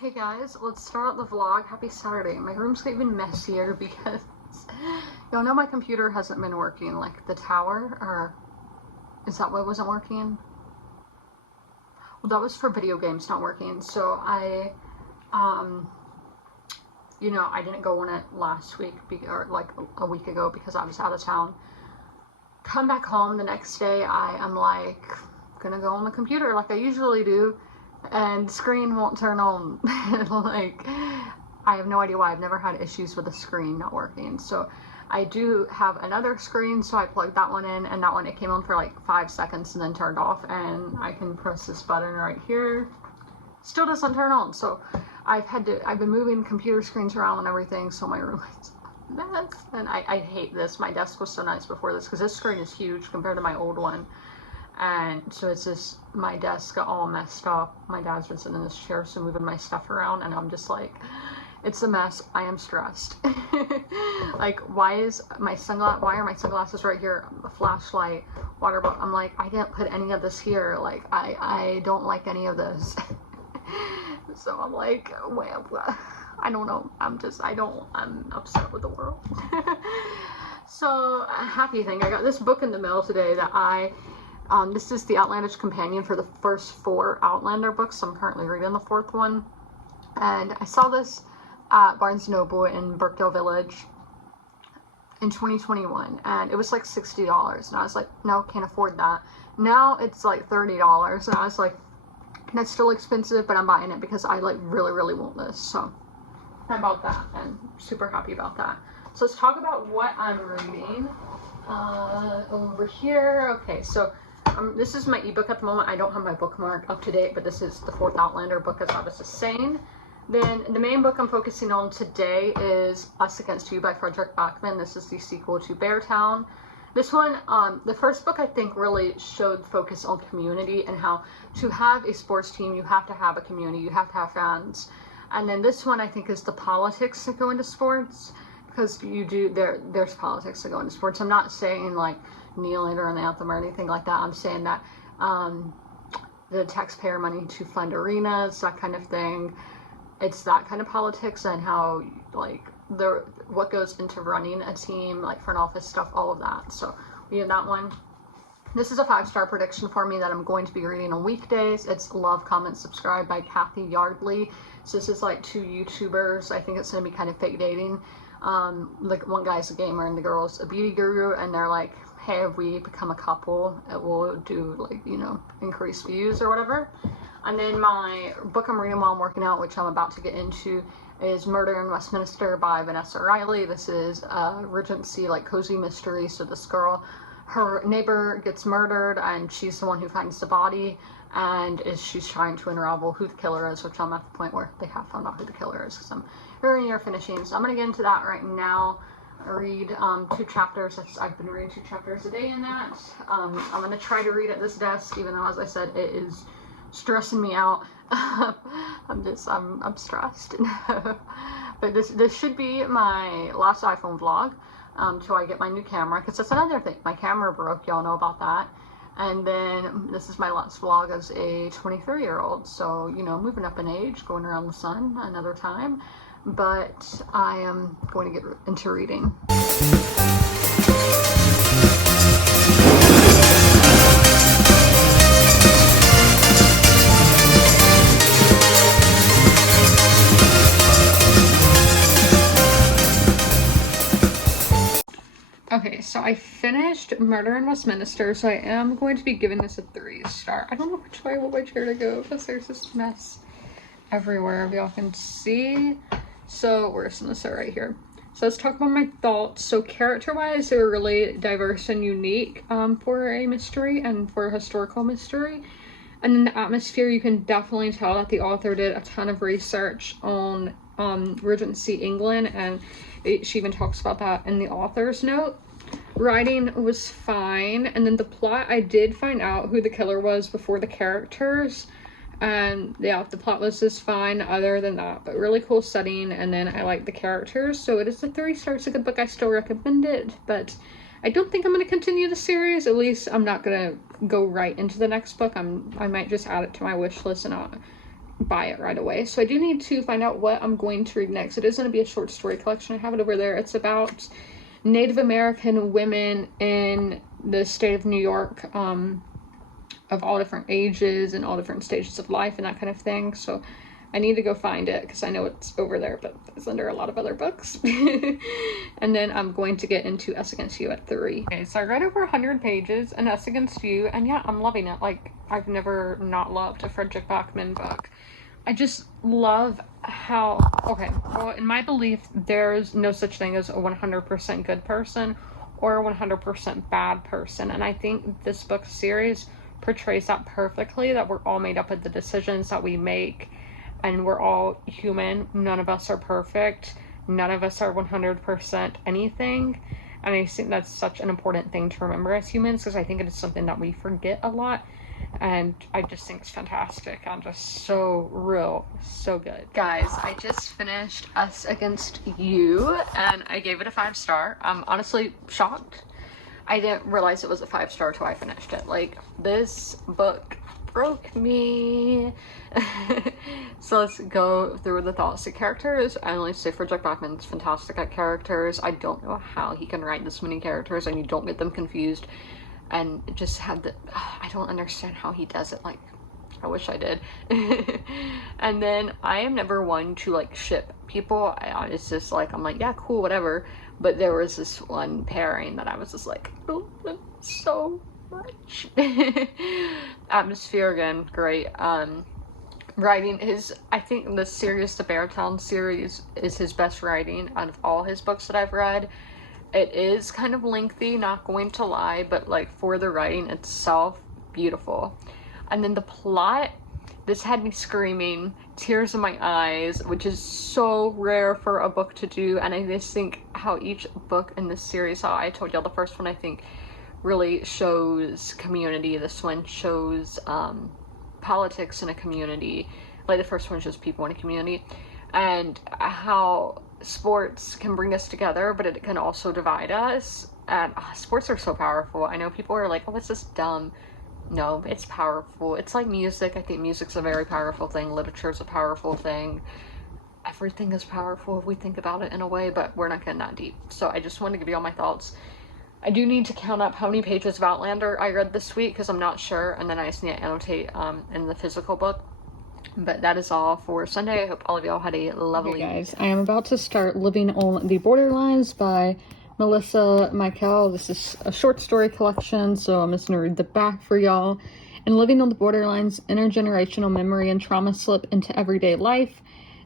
Hey guys, let's start the vlog. Happy Saturday. My room's even messier because y'all know my computer hasn't been working, like the tower, or is that what wasn't working? Well, that was for video games not working. So I didn't go on it last week or like a week ago because I was out of town. Come back home the next day, I am like gonna go on the computer like I usually do, and screen won't turn on. Like, I have no idea why. I've never had issues with the screen not working. So I do have another screen, so I plugged that one in, and that one, it came on for like 5 seconds and then turned off, and I can press this button right here. Still doesn't turn on. So I've been moving computer screens around and everything, so my room is a mess. And I hate this. My desk was so nice before this, because this screen is huge compared to my old one. And so it's just, my desk got all messed up. My dad's been sitting in this chair, so moving my stuff around, and I'm just like, it's a mess. I am stressed. Like, why are my sunglasses right here? A flashlight, water bottle. I'm like, I didn't put any of this here. Like, I don't like any of this. So I'm like, well, I don't know. I'm upset with the world. So, a happy thing. I got this book in the mail today that this is the Outlandish Companion for the first 4 Outlander books. I'm currently reading the 4th one. And I saw this at Barnes & Noble in Birkdale Village in 2021. And it was like $60. And I was like, no, can't afford that. Now it's like $30. And I was like, that's still expensive, but I'm buying it because I like really, really want this. So I bought that and super happy about that. So let's talk about what I'm reading. Over here. Okay, so this is my ebook at the moment. I don't have my bookmark up to date, but this is the 4th Outlander book, as I was just saying. Then the main book I'm focusing on today is Us Against You by Frederick Backman. This is the sequel to Beartown. This one, the first book, I think, really showed focus on community and how to have a sports team, you have to have a community, you have to have fans. And then this one, I think, is the politics that go into sports, because there's politics that go into sports. I'm not saying like kneeling or an anthem or anything like that. I'm saying that the taxpayer money to fund arenas, that kind of thing, it's that kind of politics, and how like what goes into running a team, like front office stuff, all of that. So we have that one. This is a 5-star prediction for me that I'm going to be reading on weekdays. It's Love, Comment, Subscribe by Kathy Yardley. So this is like 2 YouTubers. I think it's going to be kind of fake dating. Like, one guy's a gamer and the girl's a beauty guru, and they're like, hey, if we become a couple, it will do, like, increase views or whatever. And then my book I'm reading while I'm working out, which I'm about to get into, is Murder in Westminster by Vanessa Riley. This is a Regency, like, cozy mystery. So this girl, her neighbor gets murdered, and she's the one who finds the body, and she's trying to unravel who the killer is, which I'm at the point where they have found out who the killer is, because I'm very near finishing. So I'm going to get into that right now. I read 2 chapters. I've been reading 2 chapters a day in that. I'm going to try to read at this desk, even though, as I said, it is stressing me out. I'm stressed. But this should be my last iPhone vlog till I get my new camera, because that's another thing. My camera broke, y'all know about that. And then this is my last vlog as a 23-year-old, so moving up in age, going around the sun another time. But I am going to get into reading. Okay, so I finished Murder in Westminster, so I am going to be giving this a 3-star. I don't know which way I want my chair to go, because there's this mess everywhere, if y'all can see. So we're just gonna sit right here. So let's talk about my thoughts. So character-wise, they were really diverse and unique for a mystery and for a historical mystery. And then the atmosphere, you can definitely tell that the author did a ton of research on Regency England, and she even talks about that in the author's note. Writing was fine, and then the plot, I did find out who the killer was before the characters, and yeah, the plot was just fine other than that, but really cool setting, and then I like the characters, so it is a 3-star. It's a good book. I still recommend it, but I don't think I'm going to continue the series. At least I'm not going to go right into the next book. I might just add it to my wish list and not buy it right away. So I do need to find out what I'm going to read next. It is going to be a short story collection. I have it over there. It's about Native American women in the state of New York, of all different ages and all different stages of life and that kind of thing. So I need to go find it because I know it's over there, but it's under a lot of other books. And then I'm going to get into S Against You at 3. Okay, so I read over 100 pages in S Against You, and yeah, I'm loving it. Like, I've never not loved a Frederick Backman book. I just love how, okay, well, in my belief, there's no such thing as a 100% good person or a 100% bad person. And I think this book series portrays that perfectly, that we're all made up of the decisions that we make. And we're all human. None of us are perfect. None of us are 100% anything. And I think that's such an important thing to remember as humans, because I think it is something that we forget a lot. And I just think it's fantastic and just so real, so good. Guys, I just finished Us Against You, and I gave it a 5-star. I'm honestly shocked. I didn't realize it was a 5-star till I finished it. Like, this book broke me. So let's go through the thoughts. The characters, I only say Frederick Backman's fantastic at characters. I don't know how he can write this many characters and you don't get them confused, and just have the, I don't understand how he does it. Like, I wish I did. And then I am never one to like ship people. It's just like, I'm like, yeah, cool, whatever. But there was this one pairing that I was just like, oh, so much. Atmosphere, again, great. Writing is, I think the series, the Beartown series, is his best writing out of all his books that I've read. It is kind of lengthy, not going to lie, but like for the writing itself, beautiful. And then the plot, this had me screaming, tears in my eyes, which is so rare for a book to do. And I just think how each book in this series, how I told y'all the first one, I think really shows community. This one shows politics in a community. Like, the first one shows people in a community, and how sports can bring us together, but it can also divide us. And sports are so powerful. I know people are like, oh, it's just dumb. No, it's powerful. It's like music. I think music's a very powerful thing. Literature's a powerful thing. Everything is powerful if we think about it in a way, but we're not getting that deep. So I just wanted to give you all my thoughts. I do need to count up how many pages of Outlander I read this week, because I'm not sure, and then I just need to annotate in the physical book. But that is all for Sunday. I hope all of y'all had a lovely... Okay, guys, I am about to start Living on the Borderlines by Melissa Michael. This is a short story collection, so I'm just going to read the back for y'all. In Living on the Borderlines, intergenerational memory and trauma slip into everyday life.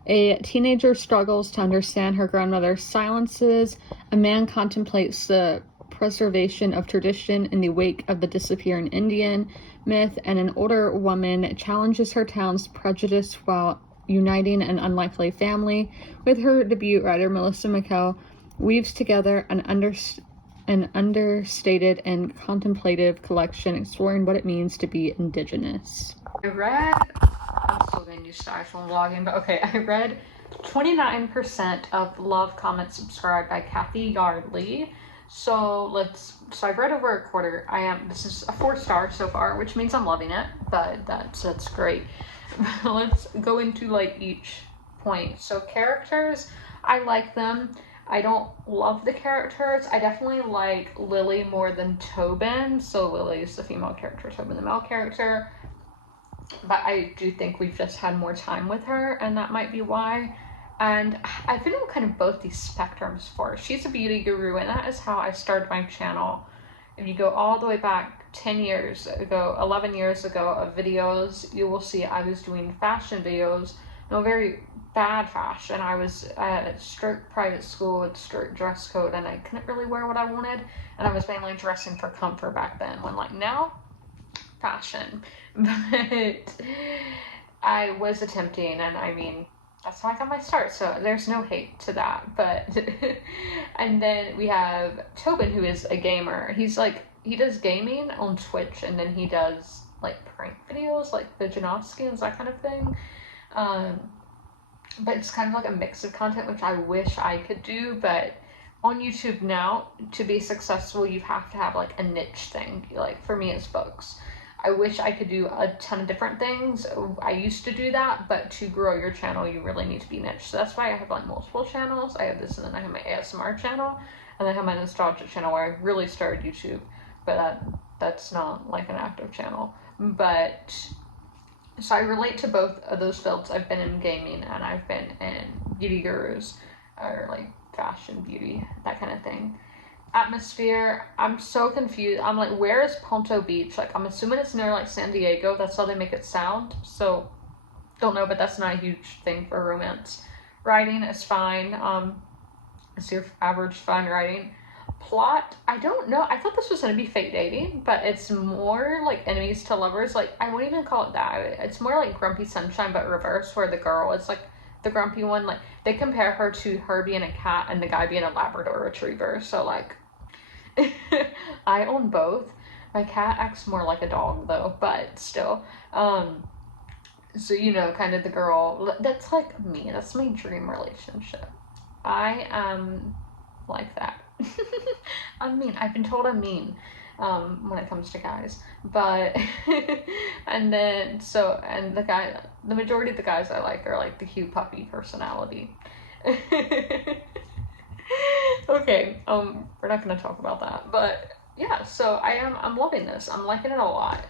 A teenager struggles to understand her grandmother's silences. A man contemplates the preservation of tradition in the wake of the disappearing Indian myth, and an older woman challenges her town's prejudice while uniting an unlikely family. With her debut, writer Melissa McKell weaves together an understated and contemplative collection exploring what it means to be Indigenous. I'm still getting used to iPhone vlogging, but okay, I read 29% of Love, Comment, Subscribe by Kathy Yardley. So I've read over a quarter. This is a 4-star so far, which means I'm loving it, but that's great. Let's go into like each point. So characters, I like them. I don't love the characters. I definitely like Lily more than Tobin. So Lily is the female character, Tobin the male character. But I do think we've just had more time with her, and that might be why. And I've been on kind of both these spectrums for her. She's a beauty guru, and that is how I started my channel. If you go all the way back 10 years ago, 11 years ago of videos, you will see I was doing fashion videos. No, very bad fashion. I was at a strict private school with strict dress code, and I couldn't really wear what I wanted. And I was mainly dressing for comfort back then. When like now, fashion. But I was attempting, and I mean, that's how I got my start, so there's no hate to that. But and then we have Tobin, who is a gamer. He does gaming on Twitch, and then he does like prank videos, like the Janoskians, that kind of thing. But it's kind of like a mix of content, which I wish I could do. But on YouTube now, to be successful, you have to have like a niche thing. Like for me, it's books. I wish I could do a ton of different things. I used to do that, but to grow your channel, you really need to be niche. So that's why I have like multiple channels. I have this, and then I have my ASMR channel, and then I have my nostalgia channel where I really started YouTube, but that's not like an active channel. But so I relate to both of those fields. I've been in gaming and I've been in beauty gurus, or like fashion, beauty, that kind of thing. Atmosphere, I'm so confused. I'm like, where is Ponto Beach? Like, I'm assuming it's near like San Diego. That's how they make it sound. So don't know, but that's not a huge thing for romance. Writing is fine. It's your average fine writing. Plot, I don't know. I thought this was going to be fake dating, but it's more like enemies to lovers. Like, I wouldn't even call it that. It's more like Grumpy Sunshine, but reverse, where the girl is like the grumpy one. Like, they compare her to her being a cat and the guy being a Labrador Retriever. So, like, I own both. My cat acts more like a dog, though, but still. So, you know, kind of the girl. That's like me. That's my dream relationship. I am like that. I'm mean. I've been told I'm mean when it comes to guys, but and then the majority of the guys I like are like the cute puppy personality. Okay, we're not gonna talk about that, but yeah, so I'm loving this. I'm liking it a lot.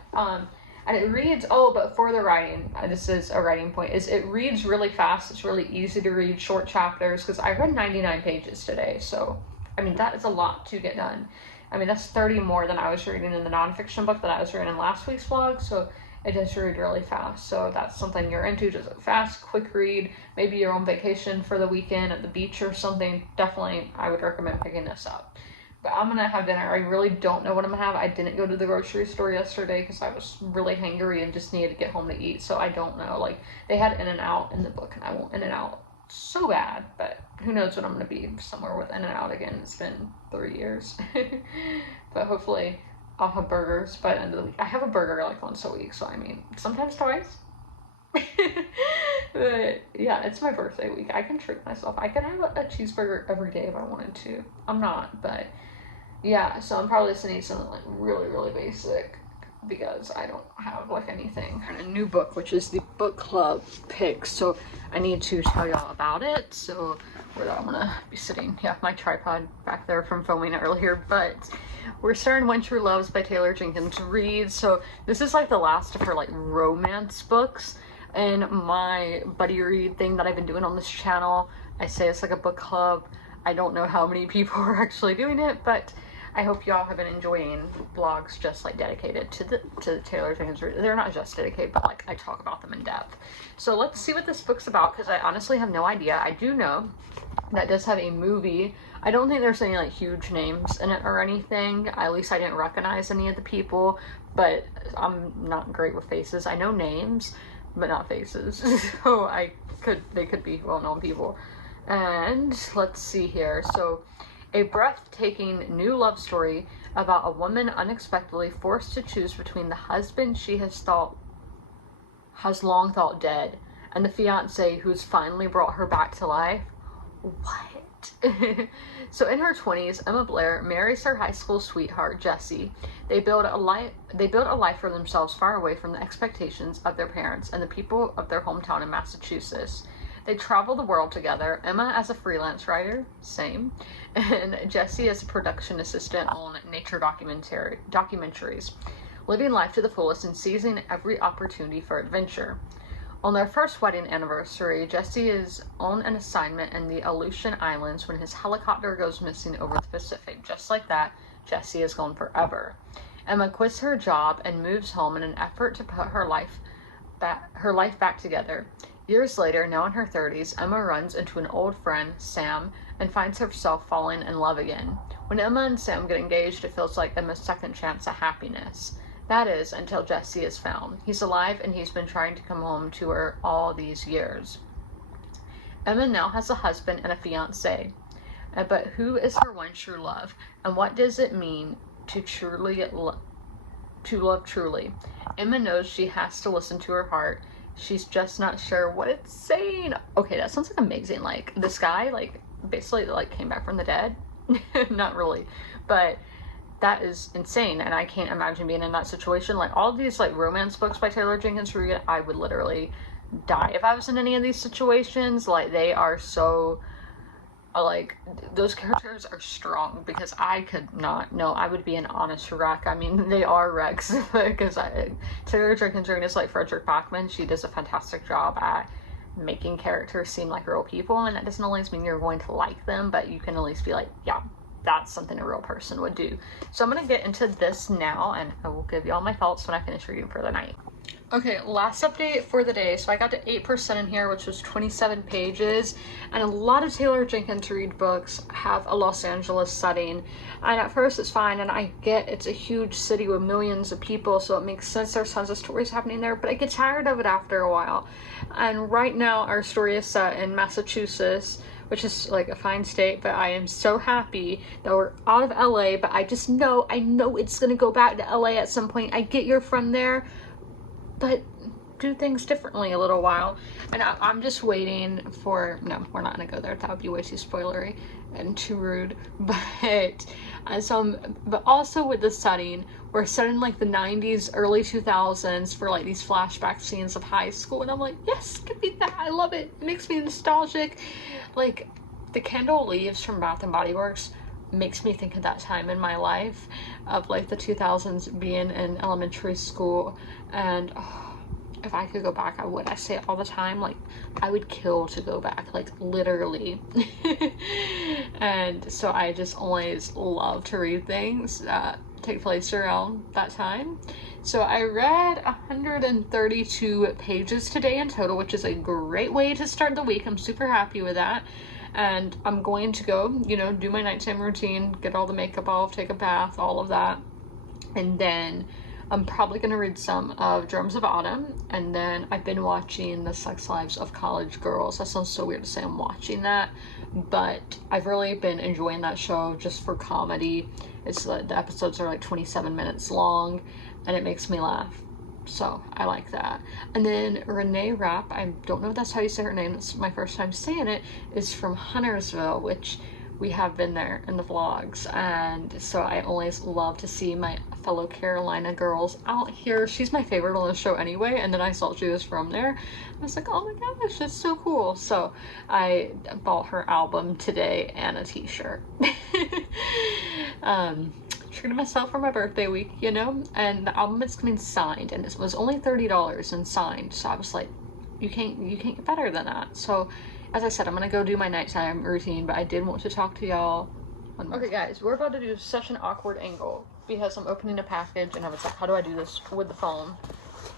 And it reads, but for the writing, this is a writing point, is it reads really fast. It's really easy to read, short chapters, because I read 99 pages today, so I mean, that is a lot to get done. I mean, that's 30 more than I was reading in the nonfiction book that I was reading in last week's vlog, so it does read really fast. So that's something you're into, just a fast, quick read. Maybe you're on vacation for the weekend at the beach or something. Definitely, I would recommend picking this up. But I'm gonna have dinner. I really don't know what I'm gonna have. I didn't go to the grocery store yesterday because I was really hangry and just needed to get home to eat, so I don't know. Like, they had In-N-Out in the book, and I want In-N-Out so bad, but who knows when I'm gonna be somewhere with In-N-Out again. It's been 3 years. But hopefully I'll have burgers by the end of the week. I have a burger like once a week, so I mean, sometimes twice. But yeah, it's my birthday week. I can treat myself. I can have a cheeseburger every day if I wanted to. I'm not, but yeah, so I'm probably just gonna eat something like really, really basic because I don't have like anything. And a new book, which is the book club picks. So I need to tell y'all about it. So where I'm gonna be sitting. Yeah, my tripod back there from filming earlier. But we're starting When True Loves by Taylor Jenkins Reid. So this is like the last of her like romance books. And my buddy read thing that I've been doing on this channel, I say it's like a book club. I don't know how many people are actually doing it, but I hope y'all have been enjoying vlogs just like dedicated to the Taylor Jenkins Reid. They're not just dedicated, but like I talk about them in depth. So let's see what this book's about, because I honestly have no idea. I do know that does have a movie. I don't think there's any like huge names in it or anything. At least I didn't recognize any of the people, but I'm not great with faces. I know names, but not faces. So they could be well-known people. And let's see here. So, a breathtaking new love story about a woman unexpectedly forced to choose between the husband she has long thought dead and the fiance who's finally brought her back to life. What? So in her 20s, Emma Blair marries her high school sweetheart, Jesse. They build a life for themselves far away from the expectations of their parents and the people of their hometown in Massachusetts. They travel the world together, Emma as a freelance writer, same, and Jesse as a production assistant on nature documentaries, living life to the fullest and seizing every opportunity for adventure. On their first wedding anniversary, Jesse is on an assignment in the Aleutian Islands when his helicopter goes missing over the Pacific. Just like that, Jesse is gone forever. Emma quits her job and moves home in an effort to put her life back together. Years later, now in her 30s, Emma runs into an old friend, Sam, and finds herself falling in love again. When Emma and Sam get engaged, it feels like Emma's second chance at happiness. That is, until Jesse is found. He's alive and he's been trying to come home to her all these years. Emma now has a husband and a fiancé. But who is her one true love? And what does it mean to love truly? Emma knows she has to listen to her heart. She's just not sure what it's saying. Okay, that sounds like amazing. Like, this guy, like, basically, like, came back from the dead. Not really. But that is insane, and I can't imagine being in that situation. Like, all of these, like, romance books by Taylor Jenkins Reid, I would literally die if I was in any of these situations. Like, they are so, like, those characters are strong, because I could not. No, I would be an honest wreck. I mean, they are wrecks, because Taylor Jenkins Reid is like Frederick Bachman. She does a fantastic job at making characters seem like real people, and that doesn't always mean you're going to like them, but you can at least be like, yeah, that's something a real person would do. So I'm gonna get into this now, and I will give you all my thoughts when I finish reading for the night. Okay, last update for the day. So I got to 8% in here, which was 27 pages, and a lot of Taylor Jenkins Reid books have a Los Angeles setting, and at first it's fine, and I get it's a huge city with millions of people, so it makes sense there's tons of stories happening there, but I get tired of it after a while. And right now our story is set in Massachusetts, which is like a fine state, but I am so happy that we're out of LA, but I know it's gonna go back to LA at some point. I get you're from there, but do things differently a little while. And I'm just waiting for, no, we're not gonna go there, that would be way too spoilery and too rude, but but also with the setting, we're set in like the 90s, early 2000s for like these flashback scenes of high school, and I'm like, yes, give me that, I love it, it makes me nostalgic. Like, the candle leaves from Bath and Body Works makes me think of that time in my life of like the 2000s, being in elementary school, and if I could go back, I would. I say it all the time, like, I would kill to go back, like, literally. And so I just always love to read things that take place around that time. So I read 132 pages today in total, which is a great way to start the week. I'm super happy with that. And I'm going to go, you know, do my nighttime routine, get all the makeup off, take a bath, all of that. And then I'm probably going to read some of Germs of Autumn, and then I've been watching The Sex Lives of College Girls. That sounds so weird to say I'm watching that, but I've really been enjoying that show just for comedy. It's the episodes are like 27 minutes long, and it makes me laugh, so I like that. And then Renee Rapp, I don't know if that's how you say her name, it's my first time saying it, is from Huntersville, which we have been there in the vlogs, and so I always love to see my fellow Carolina girls out here. She's my favorite on the show anyway, and then I saw she was from there. I was like, oh my gosh, that's so cool. So I bought her album today and a t-shirt. Treated myself for my birthday week, you know, and the album is coming signed, and it was only $30 and signed, so I was like, you can't get better than that. So as I said, I'm gonna go do my nighttime routine, but I did want to talk to y'all. Okay guys, we're about to do such an awkward angle because I'm opening a package and I was like, how do I do this with the phone?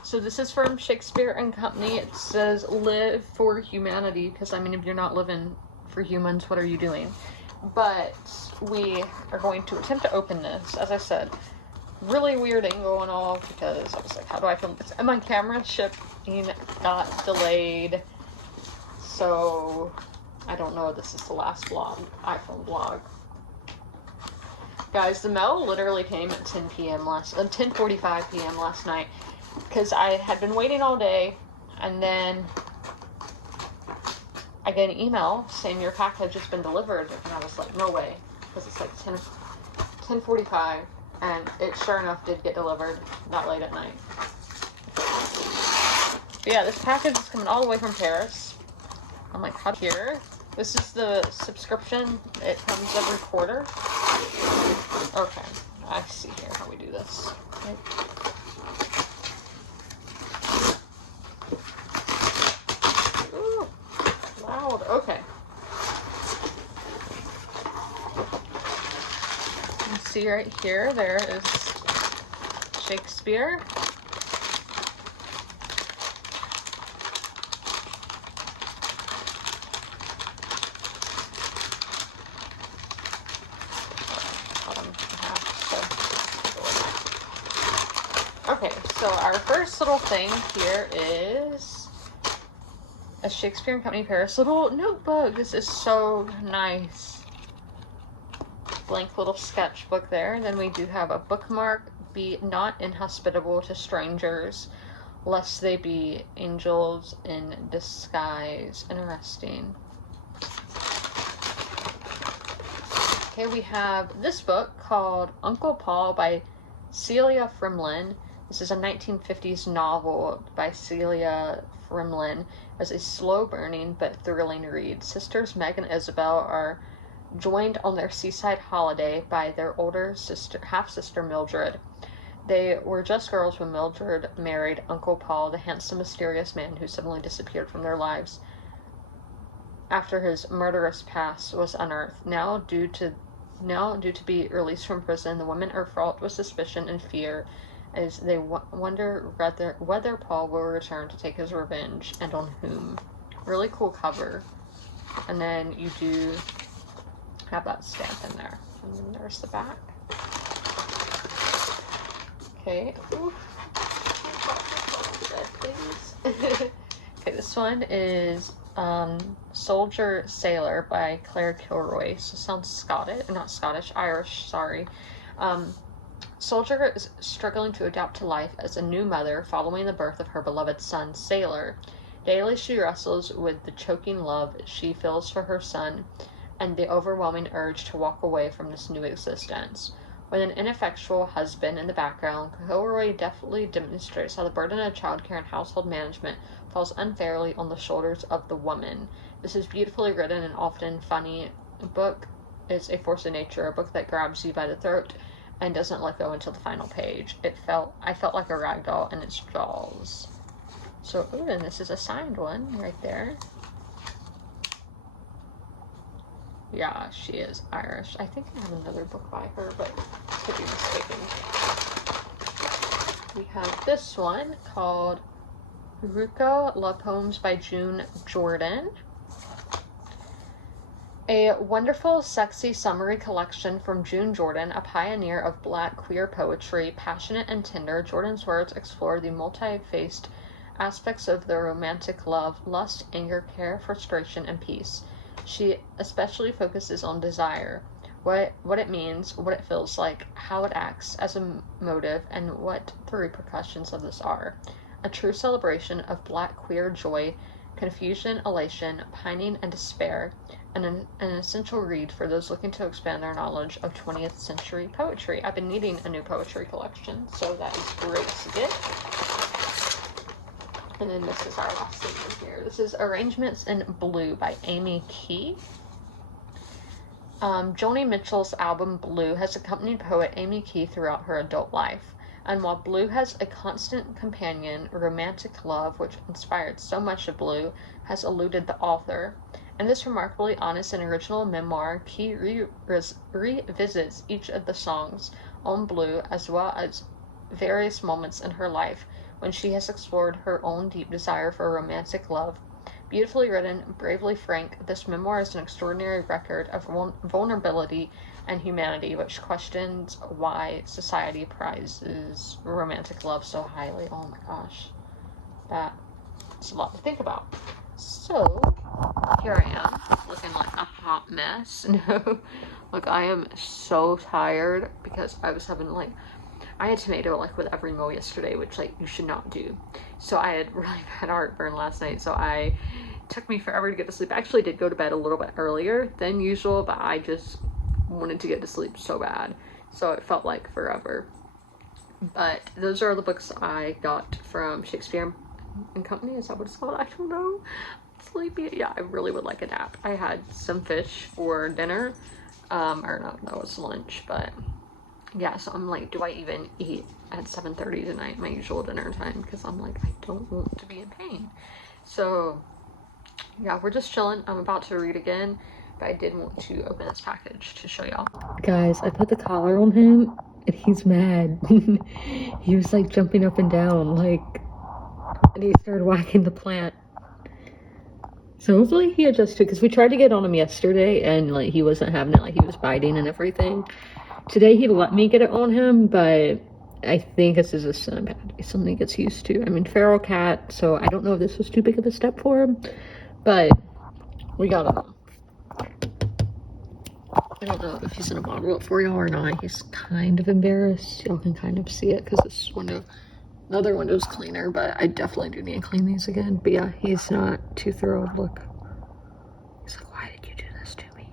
So this is from Shakespeare and Company. It says live for humanity, because I mean, if you're not living for humans, what are you doing? But we are going to attempt to open this. As I said, really weird angle and all, because I was like, how do I film this? And my camera shipping got delayed. So, I don't know if this is the last vlog, iPhone vlog. Guys, the mail literally came at 10:45 p.m. last night, because I had been waiting all day, and then I get an email saying your package has been delivered, and I was like, no way, because it's like 10:45, and it sure enough did get delivered that late at night. But yeah, this package is coming all the way from Paris. I'm like, how here? This is the subscription. It comes every quarter. Okay, I see here how we do this. Right. Ooh, loud. Okay. You can see right here, there is Shakespeare. Okay, so our first little thing here is a Shakespeare and Company Paris little notebook. This is so nice. Blank little sketchbook there. Then we do have a bookmark. Be not inhospitable to strangers, lest they be angels in disguise. Interesting. Okay, we have this book called Uncle Paul by Celia Frimlin. This is a 1950s novel by Celia Frimlin. As a slow-burning but thrilling read. Sisters Meg and Isabel are joined on their seaside holiday by their older half-sister Mildred. They were just girls when Mildred married Uncle Paul, the handsome, mysterious man who suddenly disappeared from their lives after his murderous past was unearthed. Now due to be released from prison, the women are fraught with suspicion and fear as they wonder whether Paul will return to take his revenge, and on whom. Really cool cover. And then you do have that stamp in there. And then there's the back. Okay. Ooh. Please. Okay, this one is Soldier Sailor by Claire Kilroy. So it sounds Scottish, not Scottish, Irish, sorry. Soldier is struggling to adapt to life as a new mother following the birth of her beloved son, Sailor. Daily she wrestles with the choking love she feels for her son and the overwhelming urge to walk away from this new existence. With an ineffectual husband in the background, Kilroy definitely demonstrates how the burden of childcare and household management falls unfairly on the shoulders of the woman. This is beautifully written and often funny. The book is a force of nature, a book that grabs you by the throat and doesn't let go until the final page. I felt like a rag doll in its jaws. So, ooh, and this is a signed one right there. Yeah, she is Irish. I think I have another book by her, but I could be mistaken. We have this one called Ruka Love Poems by June Jordan. A wonderful, sexy summary collection from June Jordan, a pioneer of Black queer poetry. Passionate and tender, Jordan's words explore the multi-faced aspects of the romantic love, lust, anger, care, frustration, and peace. She especially focuses on desire, what it means, what it feels like, how it acts as a motive, and what the repercussions of this are. A true celebration of Black queer joy, confusion, elation, pining, and despair, and an essential read for those looking to expand their knowledge of 20th century poetry. I've been needing a new poetry collection, so that is great to get. And then this is our last thing in here. This is Arrangements in Blue by Amy Key. Joni Mitchell's album Blue has accompanied poet Amy Key throughout her adult life. And while Blue has a constant companion, romantic love, which inspired so much of Blue, has eluded the author. In this remarkably honest and original memoir, Key revisits each of the songs on Blue, as well as various moments in her life when she has explored her own deep desire for romantic love. Beautifully written, bravely frank, this memoir is an extraordinary record of vulnerability and humanity, which questions why society prizes romantic love so highly. Oh my gosh, that's a lot to think about. So, here I am, looking like a hot mess. No, look, I am so tired because I was having I had tomato with every meal yesterday, which you should not do. So I had really bad heartburn last night, so it took me forever to get to sleep. I actually did go to bed a little bit earlier than usual, but I just wanted to get to sleep so bad, so it felt like forever. But those are the books I got from Shakespeare and Company. Is that what it's called? I don't know. I'm sleepy. Yeah, I really would like a nap. I had some fish for dinner, or no, that was lunch, but yeah, so I'm do I even eat at 7:30 tonight, my usual dinner time? Because I'm I don't want to be in pain. So yeah, we're just chilling. I'm about to read again, but I did want to open this package to show y'all. Guys, I put the collar on him and he's mad. He was jumping up and down, and he started whacking the plant. So hopefully he adjusted, because we tried to get on him yesterday and he wasn't having it, he was biting and everything. Today he let me get it on him, but I think this is just something he gets used to. I mean, feral cat, so I don't know if this was too big of a step for him, but we got him. I don't know if he's gonna bottle it for y'all or not. He's kind of embarrassed. Y'all can kind of see it because this window, the other window's cleaner, but I definitely do need to clean these again. But yeah, he's not too thrilled. Look, he's like, why did you do this to me?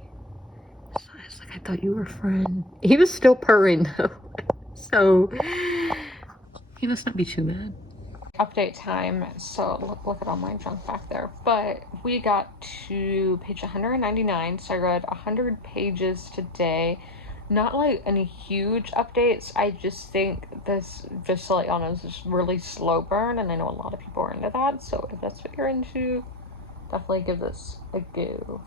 So it's I thought you were a friend. He was still purring though. So he must not be too mad. Update time. So look at all my junk back there. But we got to page 199. So I read 100 pages today. Not like any huge updates. I just think this, just so y'all know, is just really slow burn, and I know a lot of people are into that. So if that's what you're into, definitely give this a go.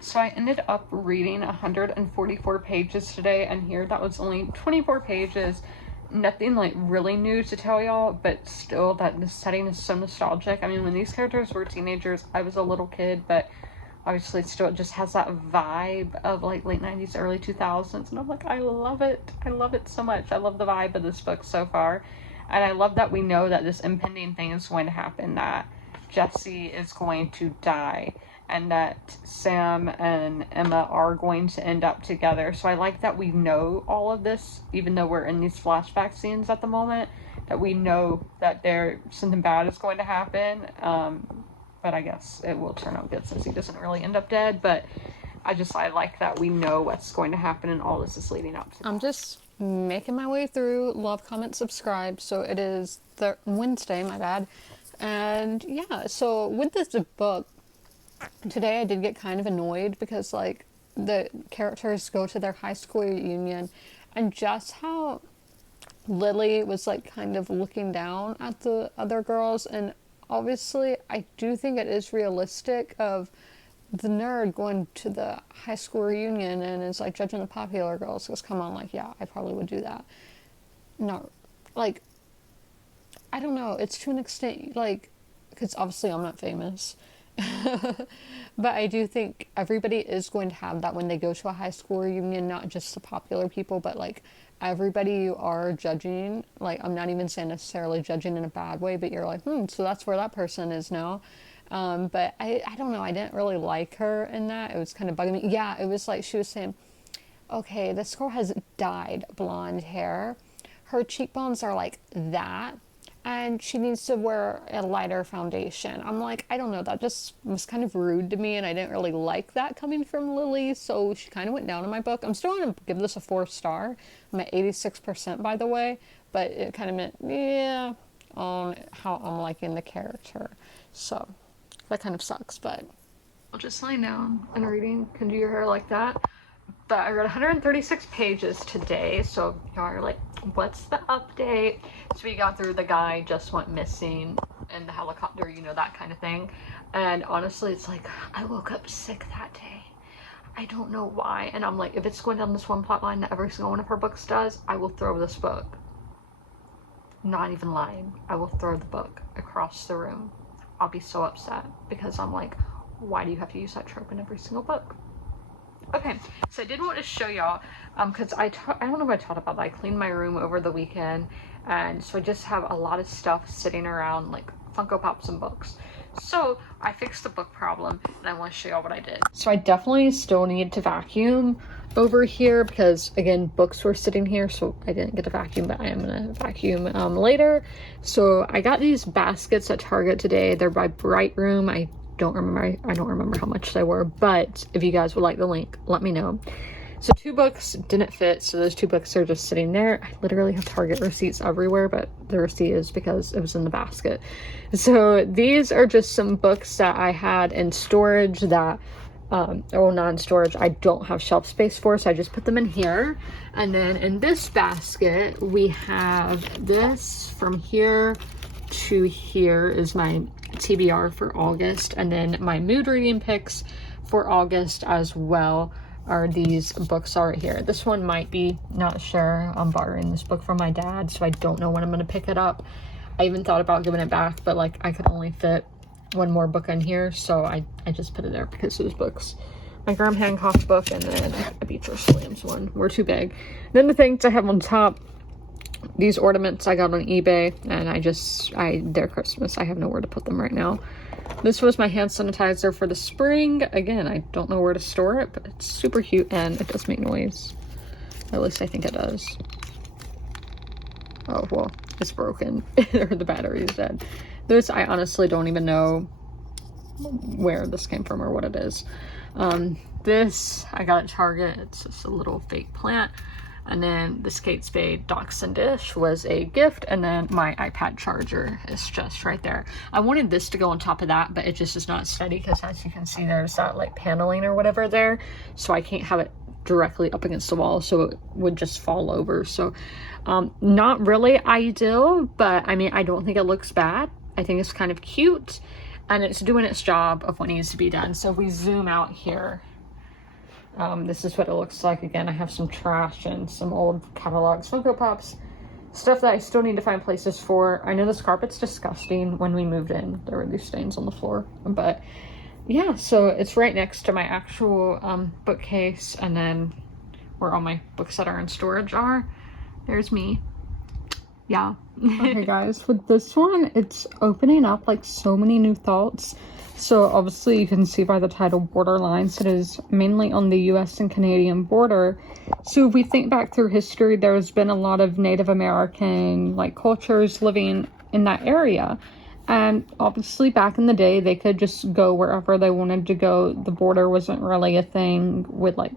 So I ended up reading 144 pages today, and here that was only 24 pages. Nothing like really new to tell y'all, but still that the setting is so nostalgic. I mean, when these characters were teenagers, I was a little kid, but obviously still it just has that vibe of like late 90s, early 2000s, and I'm like, I love it. I love it so much. I love the vibe of this book so far, and I love that we know that this impending thing is going to happen, that Jesse is going to die, and that Sam and Emma are going to end up together. So I like that we know all of this, even though we're in these flashback scenes at the moment, that we know that something bad is going to happen. But I guess it will turn out good since he doesn't really end up dead. But I like that we know what's going to happen, and all this is leading up to. I'm just making my way through. Love, comment, subscribe. So it is Wednesday, my bad. And yeah, so with this book, today I did get kind of annoyed because like the characters go to their high school reunion, and just how Lily was like kind of looking down at the other girls. And obviously I do think it is realistic of the nerd going to the high school reunion and is like judging the popular girls, because come on, like, yeah, I probably would do that. No, like, I don't know, it's to an extent, like, because obviously I'm not famous. But I do think everybody is going to have that when they go to a high school reunion, not just the popular people, but like everybody you are judging. Like, I'm not even saying necessarily judging in a bad way, but you're like, so that's where that person is now. But I don't know, I didn't really like her in that. It was kind of bugging me. Yeah, it was like she was saying, okay, this girl has dyed blonde hair, her cheekbones are like that, and she needs to wear a lighter foundation. I'm like, I don't know, that just was kind of rude to me, and I didn't really like that coming from Lily, so she kind of went down in my book. I'm still going to give this a 4-star. I'm at 86%, by the way, but it kind of meant, yeah, on how I'm liking the character. So that kind of sucks, but I'll just lie down and reading can do your hair like that. But I read 136 pages today, so y'all are like, what's the update? So we got through the guy just went missing in the helicopter, you know, that kind of thing. And honestly, it's like, I woke up sick that day. I don't know why. And I'm like, if it's going down this one plot line that every single one of her books does, I will throw this book. Not even lying. I will throw the book across the room. I'll be so upset because I'm like, why do you have to use that trope in every single book? Okay, so I did want to show y'all, because I don't know if I talked about that. I cleaned my room over the weekend, and so I just have a lot of stuff sitting around, like Funko Pops and books. So I fixed the book problem, and I want to show y'all what I did. So I definitely still need to vacuum over here, because again, books were sitting here, so I didn't get to vacuum, but I am gonna vacuum later. So I got these baskets at Target today. They're by Bright Room. I don't remember how much they were, but if you guys would like the link, let me know. So 2 books didn't fit, so those 2 books are just sitting there. I literally have Target receipts everywhere, but the receipt is because it was in the basket. So these are just some books that I had in storage that or non-storage I don't have shelf space for, so I just put them in here. And then in this basket we have this. From here to here is my TBR for August, and then my mood reading picks for August as well are these books right here. This one might be, not sure. I'm borrowing this book from my dad, so I don't know when I'm going to pick it up. I even thought about giving it back, but like I could only fit one more book in here, so I just put it there because those books, my Graham Hancock book and then a Beatrice Williams one, were too big. Then the things I have on top, these ornaments I got on eBay, and they're Christmas. I have nowhere to put them right now. This was my hand sanitizer for the spring. Again, I don't know where to store it, but it's super cute and it does make noise. At least I think it does. Oh, well, it's broken. Or the battery is dead. This, I honestly don't even know where this came from or what it is. This I got at Target. It's just a little fake plant. And then the Kate Spade Dachshund dish was a gift, and then my iPad charger is just right there. I wanted this to go on top of that, but it just is not steady because, as you can see, there's that like paneling or whatever there, so I can't have it directly up against the wall, so it would just fall over. So not really ideal, but I mean, I don't think it looks bad. I think it's kind of cute, and it's doing its job of what needs to be done. So if we zoom out here, this is what it looks like. Again, I have some trash and some old catalogs, Funko Pops, stuff that I still need to find places for. I know this carpet's disgusting. When we moved in, there were these stains on the floor. But yeah, so it's right next to my actual bookcase, and then where all my books that are in storage are. There's me. Yeah. Okay, guys, with this one, it's opening up like so many new thoughts. So obviously you can see by the title Borderlines, it is mainly on the US and Canadian border. So if we think back through history, there's been a lot of Native American like cultures living in that area. And obviously back in the day, they could just go wherever they wanted to go. The border wasn't really a thing with like,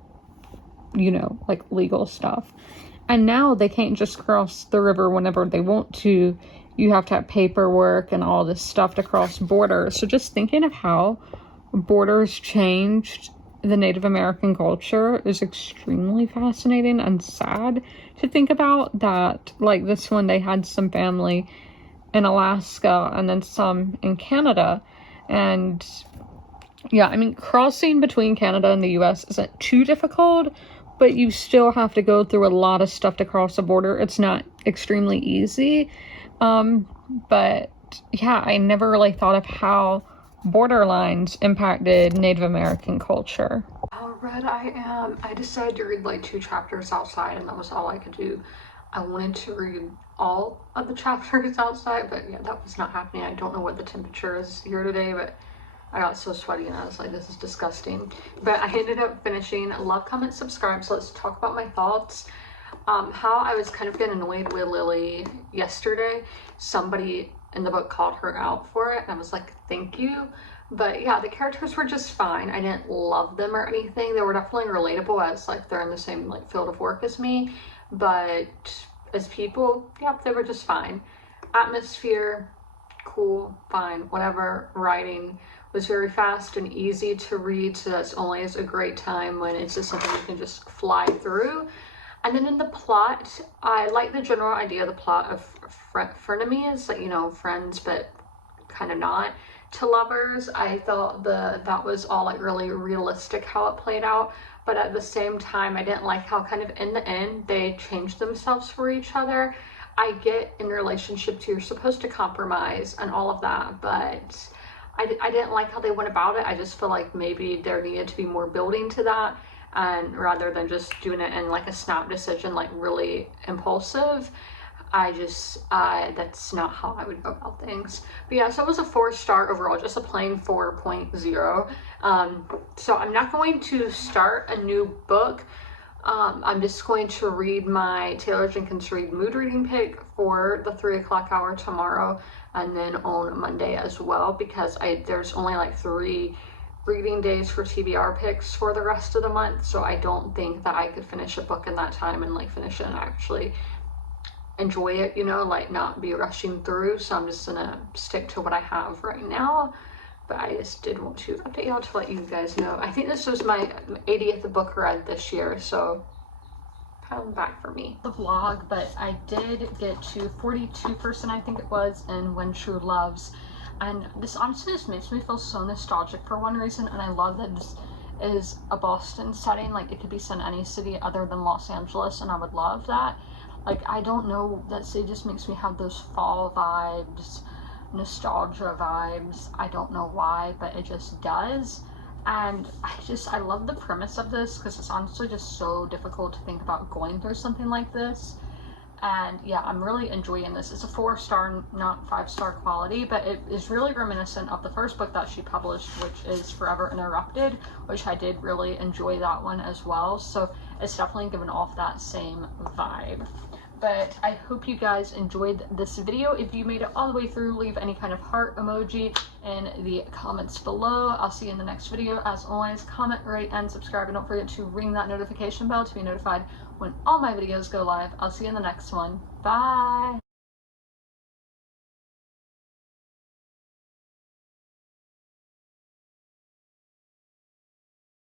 you know, like legal stuff. And now they can't just cross the river whenever they want to. You have to have paperwork and all this stuff to cross borders. So just thinking of how borders changed the Native American culture is extremely fascinating and sad to think about. That like this one, they had some family in Alaska and then some in Canada. And yeah, I mean, crossing between Canada and the US isn't too difficult, but you still have to go through a lot of stuff to cross the border. It's not extremely easy. But yeah, I never really thought of how borderlines impacted Native American culture. How read I am. I decided to read like 2 chapters outside, and that was all I could do. I wanted to read all of the chapters outside, but yeah, that was not happening. I don't know what the temperature is here today, but I got so sweaty and I was like, this is disgusting. But I ended up finishing Love, Comment, Subscribe. So let's talk about my thoughts. How I was kind of getting annoyed with Lily yesterday. Somebody in the book called her out for it, and I was like, thank you. But yeah, the characters were just fine. I didn't love them or anything. They were definitely relatable as like they're in the same like field of work as me, but as people, yeah, they were just fine. Atmosphere, cool, fine, whatever. Writing was very fast and easy to read, so that's always a great time when it's just something you can just fly through. And then in the plot, I like the general idea of the plot of frenemies, like, you know, friends but kind of not, to lovers. I thought that was all like really realistic how it played out, but at the same time I didn't like how kind of in the end they changed themselves for each other. I get in a relationship too, you're supposed to compromise and all of that, but I didn't like how they went about it. I just feel like maybe there needed to be more building to that, and rather than just doing it in like a snap decision, like really impulsive. That's not how I would go about things. But yeah, so it was a 4-star overall, just a plain 4.0. So I'm not going to start a new book. I'm just going to read my Taylor Jenkins Reid mood reading pick for the 3 o'clock hour tomorrow, and then on Monday as well, because there's only like 3 reading days for TBR picks for the rest of the month, so I don't think that I could finish a book in that time and like finish it and actually enjoy it, you know, like not be rushing through. So I'm just gonna stick to what I have right now. But I just did want to update y'all to let you guys know. I think this was my 80th book read this year, so come back for me. The vlog, but I did get to 42%, I think it was, in When True Loves. And this honestly just makes me feel so nostalgic for one reason, and I love that this is a Boston setting. Like, it could be set in any city other than Los Angeles, and I would love that. Like, I don't know, that city just makes me have those fall vibes, nostalgia vibes. I don't know why, but it just does. And I love the premise of this, because it's honestly just so difficult to think about going through something like this. And yeah, I'm really enjoying this. It's a 4-star, not 5-star quality, but it is really reminiscent of the first book that she published, which is Forever Interrupted, which I did really enjoy that one as well. So it's definitely given off that same vibe. But I hope you guys enjoyed this video. If you made it all the way through, leave any kind of heart emoji in the comments below. I'll see you in the next video. As always, comment, rate, and subscribe. And don't forget to ring that notification bell to be notified when all my videos go live. I'll see you in the next one. Bye!